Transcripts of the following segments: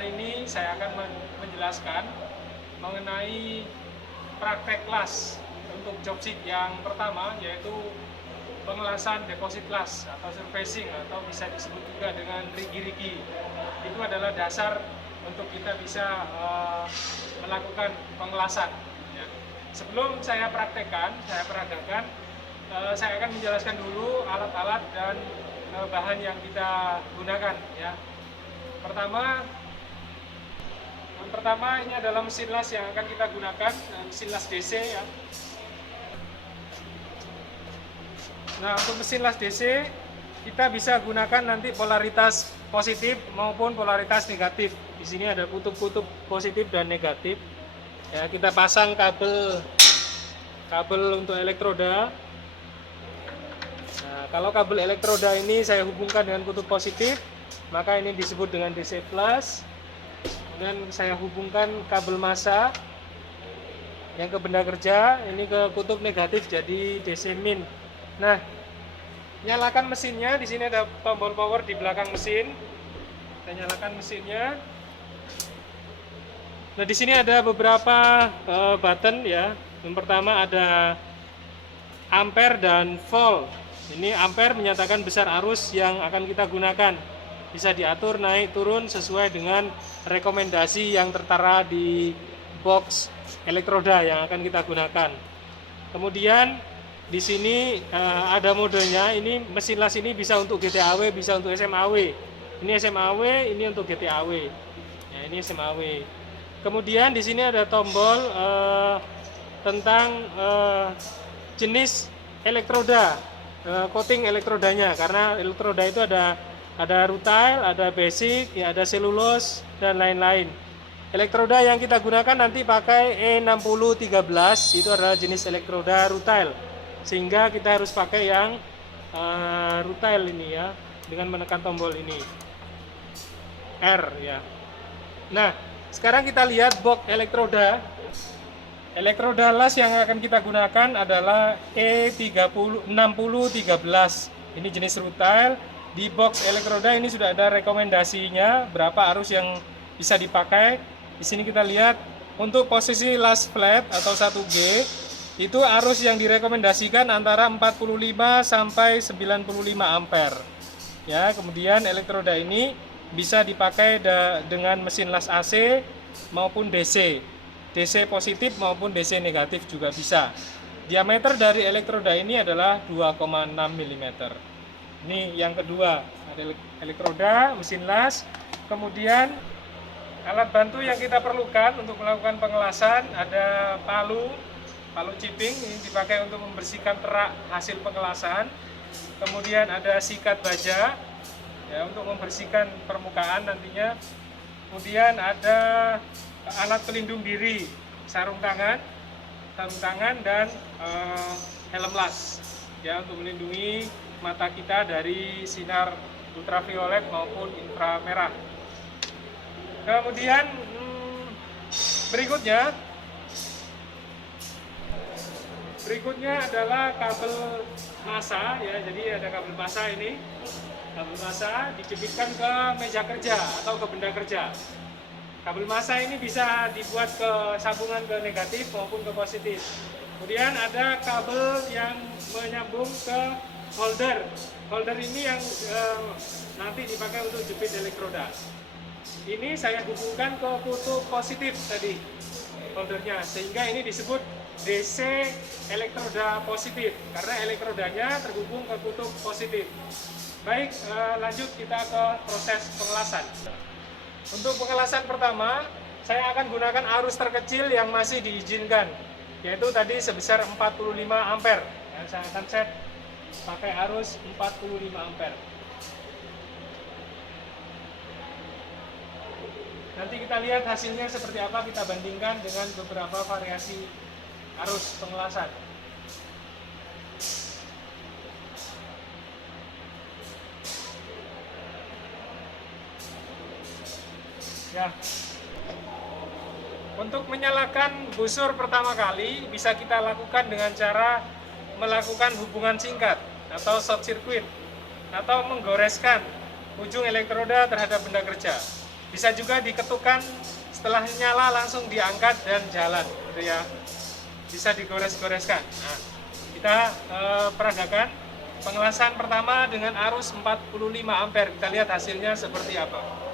hari ini saya akan menjelaskan mengenai praktek las untuk job sheet yang pertama, yaitu pengelasan deposit las atau surfacing, atau bisa disebut juga dengan rigi-rigi. Itu adalah dasar untuk kita bisa melakukan pengelasan. Ya. Sebelum saya praktekkan, saya peragakan, saya akan menjelaskan dulu alat-alat dan bahan yang kita gunakan. Ya. Yang pertama ini adalah mesin las yang akan kita gunakan, mesin las DC ya. Nah, untuk mesin las DC kita bisa gunakan nanti polaritas positif maupun polaritas negatif. Di sini ada kutub-kutub positif dan negatif. Ya, kita pasang kabel untuk elektroda. Nah, kalau kabel elektroda ini saya hubungkan dengan kutub positif, maka ini disebut dengan DC plus. Kemudian saya hubungkan kabel massa yang ke benda kerja ini ke kutub negatif, jadi DC min. Nah, nyalakan mesinnya. Di sini ada tombol power di belakang mesin. Kita nyalakan mesinnya. Nah, di sini ada beberapa button ya. Yang pertama ada ampere dan volt. Ini ampere menyatakan besar arus yang akan kita gunakan. Bisa diatur naik turun sesuai dengan rekomendasi yang tertera di box elektroda yang akan kita gunakan. Kemudian di sini ada modenya. Ini mesin las ini bisa untuk GTAW, bisa untuk SMAW. Ini SMAW, ini untuk GTAW. Ya, ini SMAW. Kemudian di sini ada tombol tentang jenis elektroda, coating elektrodanya. Karena elektroda itu ada rutile, ada basic, ya, ada selulose dan lain-lain. Elektroda yang kita gunakan nanti pakai E6013, itu adalah jenis elektroda rutile. Sehingga kita harus pakai yang rutile ini ya, dengan menekan tombol ini R ya. Nah, sekarang kita lihat box elektroda. Elektroda las yang akan kita gunakan adalah E6013. Ini jenis rutile. Di box elektroda ini sudah ada rekomendasinya berapa arus yang bisa dipakai. Di sini kita lihat untuk posisi las flat atau 1G itu arus yang direkomendasikan antara 45 sampai 95 ampere. Ya, kemudian elektroda ini bisa dipakai dengan mesin las AC maupun DC. DC positif maupun DC negatif juga bisa. Diameter dari elektroda ini adalah 2,6 mm. Ini yang kedua, ada elektroda, mesin las. Kemudian alat bantu yang kita perlukan untuk melakukan pengelasan ada palu chipping, ini dipakai untuk membersihkan terak hasil pengelasan. Kemudian ada sikat baja ya, untuk membersihkan permukaan nantinya. Kemudian ada alat pelindung diri, sarung tangan dan helm las ya, untuk melindungi mata kita dari sinar ultraviolet maupun inframerah. Kemudian berikutnya adalah kabel massa ya. Jadi ada kabel massa ini. Kabel massa dijepitkan ke meja kerja atau ke benda kerja. Kabel massa ini bisa dibuat ke sambungan ke negatif maupun ke positif. Kemudian ada kabel yang menyambung ke holder. Holder ini yang nanti dipakai untuk jepit elektroda. Ini saya hubungkan ke kutub positif tadi holdernya, sehingga ini disebut DC elektroda positif karena elektrodanya terhubung ke kutub positif. Baik, lanjut kita ke proses pengelasan. Untuk pengelasan pertama, saya akan gunakan arus terkecil yang masih diizinkan, yaitu tadi sebesar 45 ampere. Yang saya akan set pakai arus 45 ampere. Nanti kita lihat hasilnya seperti apa, kita bandingkan dengan beberapa variasi arus pengelasan. Ya. Untuk menyalakan busur pertama kali bisa kita lakukan dengan cara melakukan hubungan singkat atau short circuit atau menggoreskan ujung elektroda terhadap benda kerja. Bisa juga diketukan, setelah nyala langsung diangkat dan jalan, gitu ya. Bisa digores-goreskan. Nah, kita peragakan pengelasan pertama dengan arus 45 ampere. Kita lihat hasilnya seperti apa.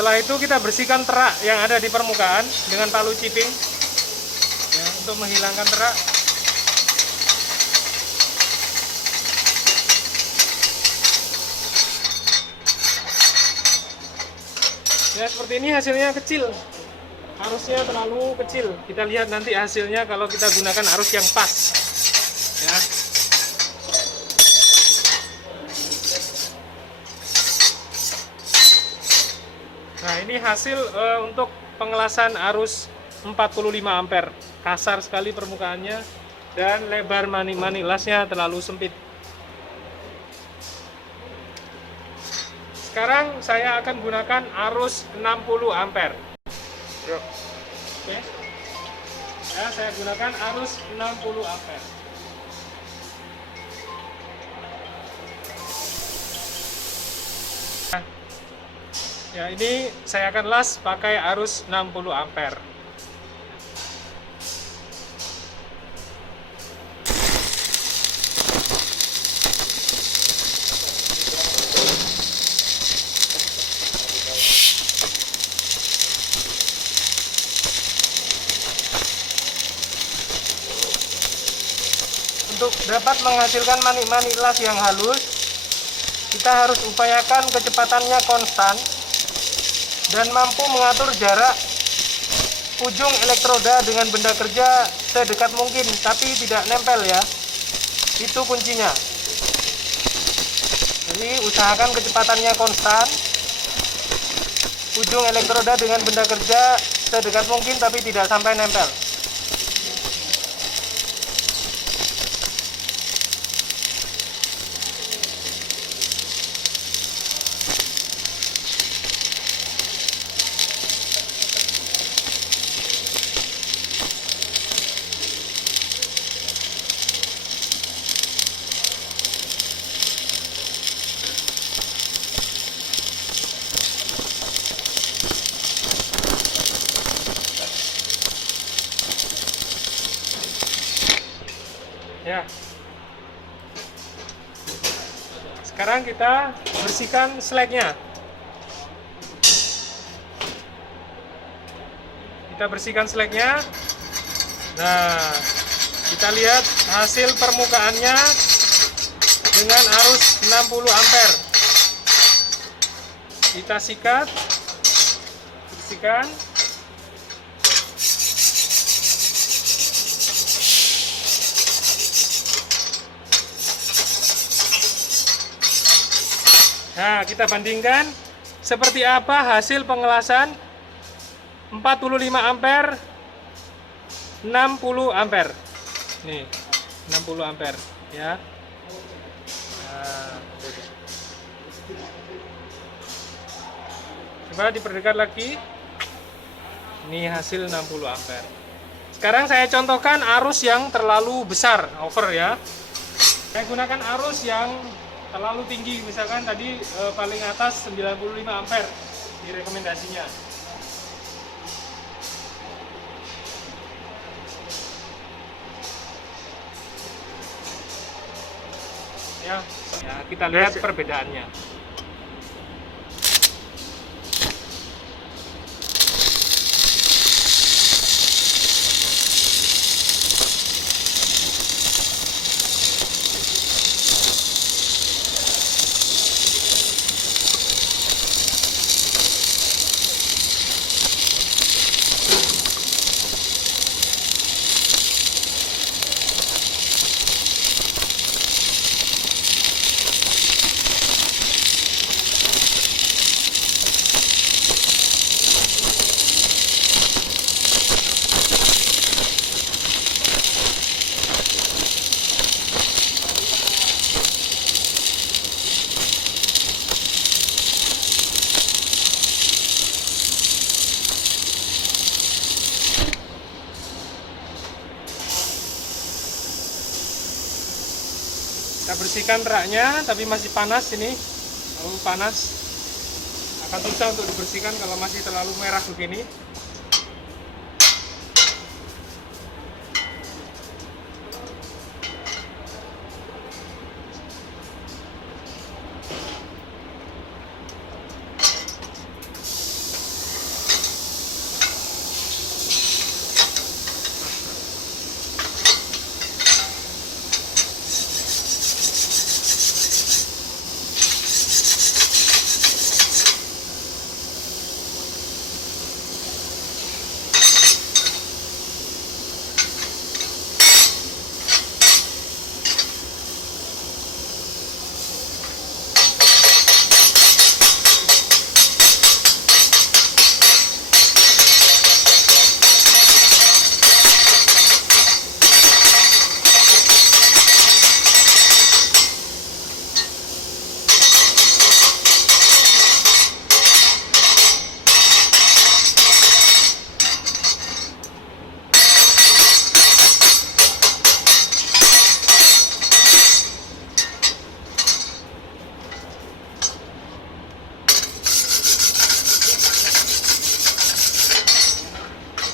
Setelah itu kita bersihkan terak yang ada di permukaan dengan palu ciping ya, untuk menghilangkan terak. Ya, seperti ini hasilnya kecil, arusnya terlalu kecil. Kita lihat nanti hasilnya kalau kita gunakan arus yang pas ya. Nah, ini hasil untuk pengelasan arus 45 ampere. Kasar sekali permukaannya dan lebar mani lasnya terlalu sempit. Sekarang saya akan gunakan arus 60 ampere. Oke. Ya, saya gunakan arus 60 ampere. Ya, ini saya akan las pakai arus 60 ampere. Untuk dapat menghasilkan mani las yang halus, kita harus upayakan kecepatannya konstan dan mampu mengatur jarak ujung elektroda dengan benda kerja sedekat mungkin, tapi tidak nempel ya. Itu kuncinya. Jadi usahakan kecepatannya konstan, ujung elektroda dengan benda kerja sedekat mungkin, tapi tidak sampai nempel. Ya. Sekarang kita bersihkan seleknya. Kita bersihkan seleknya. Nah, kita lihat hasil permukaannya dengan arus 60 ampere. Kita sikat, bersihkan. Nah, kita bandingkan seperti apa hasil pengelasan 45 ampere 60 ampere. Nih, 60 ampere ya. Nah, coba diperdekat lagi. Ini hasil 60 ampere. Sekarang saya contohkan arus yang terlalu besar, over ya. Saya gunakan arus yang terlalu tinggi, misalkan tadi paling atas 95 ampere di rekomendasinya. Ya, kita lihat perbedaannya. Kita bersihkan raknya, tapi masih panas ini, terlalu panas. Akan susah untuk dibersihkan kalau masih terlalu merah begini.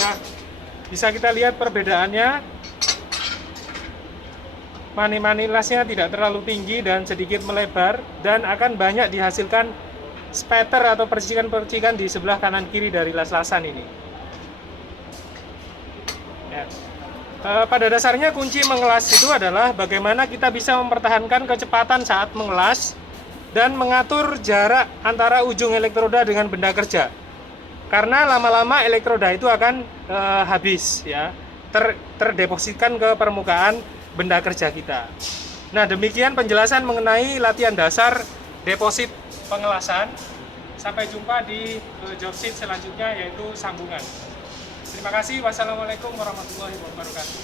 Ya, bisa kita lihat perbedaannya. Mani-mani lasnya tidak terlalu tinggi dan sedikit melebar, dan akan banyak dihasilkan spatter atau percikan-percikan di sebelah kanan kiri dari las-lasan ini. Ya. Pada dasarnya kunci mengelas itu adalah bagaimana kita bisa mempertahankan kecepatan saat mengelas dan mengatur jarak antara ujung elektroda dengan benda kerja. Karena lama-lama elektroda itu akan habis, ya, terdepositkan ke permukaan benda kerja kita. Nah, demikian penjelasan mengenai latihan dasar deposit pengelasan. Sampai jumpa di job sheet selanjutnya, yaitu sambungan. Terima kasih. Wassalamualaikum warahmatullahi wabarakatuh.